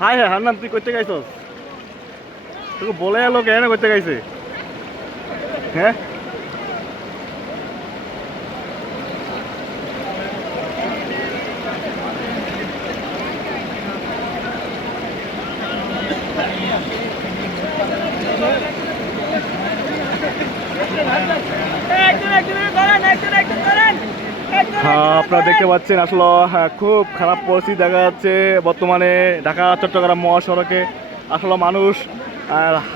High হ্যাঁ হার নাম তুই করতে গাইছস? তোকে বলে এলো কেন করতে গাইছে? হ্যাঁ হ্যাঁ আপনারা দেখতে পাচ্ছেন আসলে হ্যাঁ, খুব খারাপ পরিস্থিতি দেখা যাচ্ছে বর্তমানে ঢাকা চট্টগ্রাম মহাসড়কে। আসলে মানুষ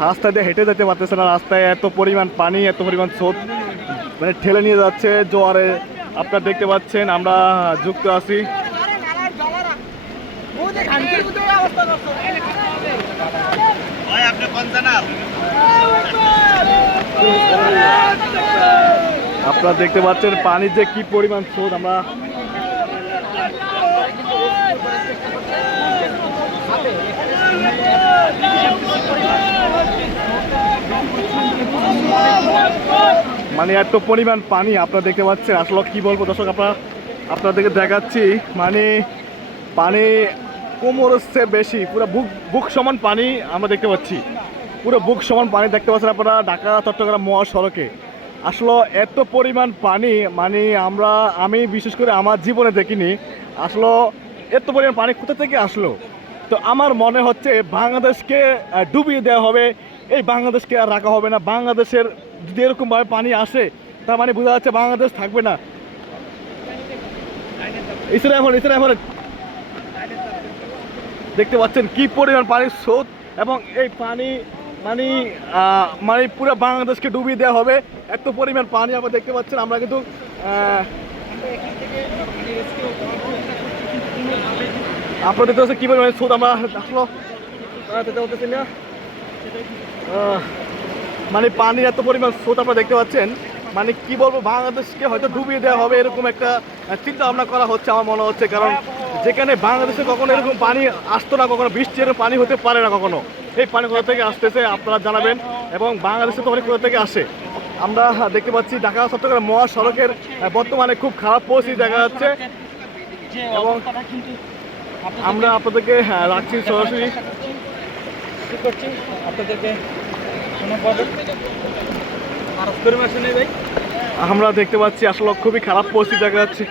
রাস্তা দিয়ে হেঁটে যেতে পারতেছে না রাস্তায় এত পরিমাণ পানি এত পরিমাণ স্রোত মানে ঠেলে নিয়ে যাচ্ছে জোয়ারে। আপনারা দেখতে পাচ্ছেন আমরা যুক্ত আছি। আপনারা দেখতে পাচ্ছেন পানির যে কি পরিমাণ স্রোত, আমরা মানে এত পরিমাণ পানি আপনারা দেখতে পাচ্ছেন। আসলে কি বলব দর্শক, আপনারা, আপনাদেরকে দেখাচ্ছি মানে পানি কোমর হচ্ছে বেশি, পুরো বুক বুক সমান পানি আমরা দেখতে পাচ্ছি। পুরো বুক সমান পানি দেখতে পাচ্ছেন আপনারা ঢাকা, চট্টগ্রাম মহাসড়কে। আসলে এত পরিমাণ পানি মানে আমরা, আমি বিশেষ করে আমার জীবনে দেখিনি, আসলে এত পরিমাণ পানি কোথা থেকে আসলো? তো আমার মনে হচ্ছে বাংলাদেশকে ডুবিয়ে দেওয়া হবে, এই বাংলাদেশকে আর রাখা হবে না। বাংলাদেশের যদি এরকমভাবে পানি আসে, তার মানে বোঝা যাচ্ছে বাংলাদেশ থাকবে না। ইসরা এখন ইসরা দেখতে পাচ্ছেন কি পরিমাণ পানির স্রোত এবং এই পানি মানে মানে পুরো বাংলাদেশকে ডুবিয়ে দেওয়া হবে। এত পরিমাণ পানি আমরা দেখতে পাচ্ছেন, আমরা কিন্তু আপনারা দেখতে পাচ্ছেন কি পরিমাণ স্রোত আমরা আসলো। না। মানে পানির এত পরিমাণ স্রোত আপনারা দেখতে পাচ্ছেন। মানে কি বলব, বাংলাদেশকে হয়তো ডুবিয়ে দেওয়া হবে এরকম একটা চিন্তা ভাবনা করা হচ্ছে আমার মনে হচ্ছে। কারণ যেখানে বাংলাদেশে কখনো এরকম পানি আসতো না, কখনো বৃষ্টি এরকম পানি হতে পারে না কখনো। এই পানি কোথা থেকে আসতেছে আপনারা জানাবেন এবং বাংলাদেশে তো অনেক কোথা থেকে আসে। আমরা দেখতে পাচ্ছি ঢাকা চট্টগ্রাম মহাসড়কের বর্তমানে খুব খারাপ পরিস্থিতি দেখা যাচ্ছে। এবং আমরা আপনাদেরকে হ্যাঁ, রাখছি সরাসরি। আমরা দেখতে পাচ্ছি আসলে খুবই খারাপ পরিস্থিতি দেখা যাচ্ছে।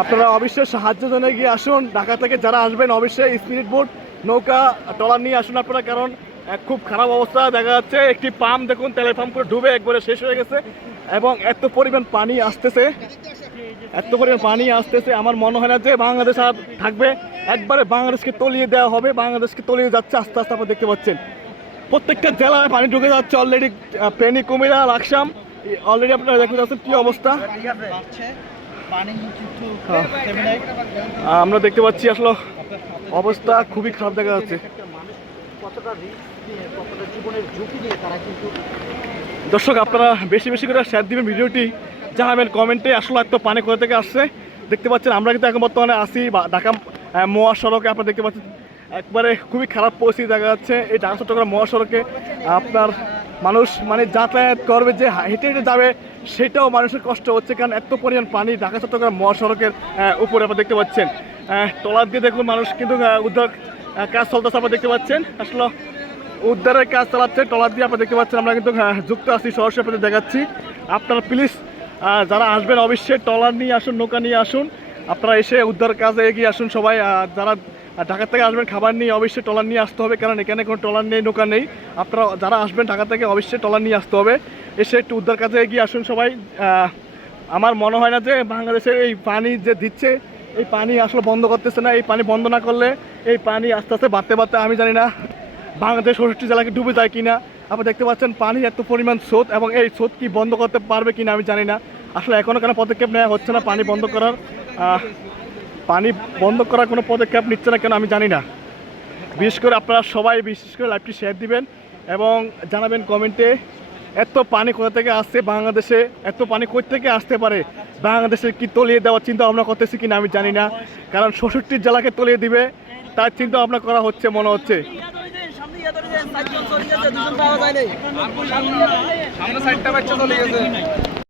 আপনারা অবশ্যই সাহায্য জন্য গিয়ে আসুন। ঢাকা থেকে যারা আসবেন, অবশ্যই স্পিরিট বোট নৌকা, ট্রলার নিয়ে আসুন আপনারা, কারণ খুব খারাপ অবস্থা দেখা যাচ্ছে। একটি পাম্প দেখুন তেলের পাম্প করে ডুবে একবারে শেষ হয়ে গেছে এবং এত পরিমাণ পানি আসতেছে। এত পরিমাণ পানি আসতেছে, আমার মনে হয় না যে বাংলাদেশ আর থাকবে। একবারে বাংলাদেশকে তলিয়ে দেওয়া হবে, বাংলাদেশকে তলিয়ে যাচ্ছে, আস্তে আস্তে আপনারা দেখতে পাচ্ছেন। প্রত্যেকটা জেলায় পানি ঢুকে যাচ্ছে অলরেডি ফেনী কুমিরা লাকসাম। অলরেডি আপনারা দেখতে পাচ্ছেন কি অবস্থা। পানি। আমরা দেখতে পাচ্ছি আসলে অবস্থা খুবই খারাপ দেখা যাচ্ছে। দর্শক, আপনারা বেশি বেশি করে শেয়ার দিবেন ভিডিওটি। জানাবেন কমেন্টে আসলে এত পানি কোথা থেকে আসছে। দেখতে পাচ্ছেন, আমরা কিন্তু এখন বর্তমানে আসি ঢাকা মহাসড়কে। আপনারা দেখতে পাচ্ছেন, একবারে খুবই খারাপ পরিস্থিতি দেখা যাচ্ছে। এই ঢাকা চট্টগ্রাম মহাসড়কে আপনার মানুষ মানে যাতায়াত করবে, যে হেঁটে হেঁটে যাবে, সেটাও মানুষের কষ্ট হচ্ছে, কারণ এত পরিমাণ পানি ঢাকা, চট্টগ্রাম মহাসড়কের উপরে আপনারা দেখতে পাচ্ছেন। ট্রলার দিয়ে দেখুন মানুষ কিন্তু উদ্ধার কাজ চলতেছে আপনারা দেখতে পাচ্ছেন। আসলে উদ্ধারের কাজ চালাচ্ছে ট্রলার দিয়ে আপনারা দেখতে পাচ্ছেন, আমরা কিন্তু যুক্ত আছি, সরাসরি আপনাদের দেখাচ্ছি। আপনারা প্লিজ যারা আসবেন অবশ্যই ট্রলার নিয়ে আসুন, নৌকা নিয়ে আসুন। আপনারা এসে উদ্ধার কাজে এগিয়ে আসুন সবাই। যারা ঢাকা থেকে আসবেন, খাবার নিয়ে অবশ্যই ট্রলার নিয়ে আসতে হবে, কারণ এখানে কোনো ট্রলার নেই, নৌকা নেই। আপনারা যারা আসবেন ঢাকা থেকে অবশ্যই ট্রলার নিয়ে আসতে হবে। এসে একটু উদ্ধার কাজে এগিয়ে আসুন সবাই। আমার মনে হয় না যে বাংলাদেশের এই পানি যে দিচ্ছে, এই পানি আসলে বন্ধ করতেছে না। এই পানি বন্ধ না করলে এই পানি আস্তে আস্তে বাড়তে বাড়তে, আমি জানি না বাংলাদেশ ষষ্ঠী জেলাকে ডুবে যায় কিনা। আপনারা দেখতে পাচ্ছেন পানির এত পরিমাণ স্রোত এবং এই স্রোত কি বন্ধ করতে পারবে কিনা, আমি জানি না। আসলে এখনও কেন পদক্ষেপ নেওয়া হচ্ছে না পানি বন্ধ করার। পানি বন্ধ করার কোনো পদক্ষেপ নিচ্ছে না কেন আমি জানি না। বিশেষ করে আপনারা সবাই বিশেষ করে লাইভটি শেয়ার দিবেন এবং জানাবেন কমেন্টে এত পানি কোথা থেকে আসছে, বাংলাদেশে এত পানি কোথা থেকে আসতে পারে বাংলাদেশে কি তলিয়ে দেওয়ার চিন্তা ভাবনা করতেছি কিনা আমি জানি না। কারণ ষষ্ঠী জেলাকে তলিয়ে দিবে, তার চিন্তা ভাবনা করা হচ্ছে, মনে হচ্ছে। সামনে সাইডটা বাচ্চা চলে গেছে।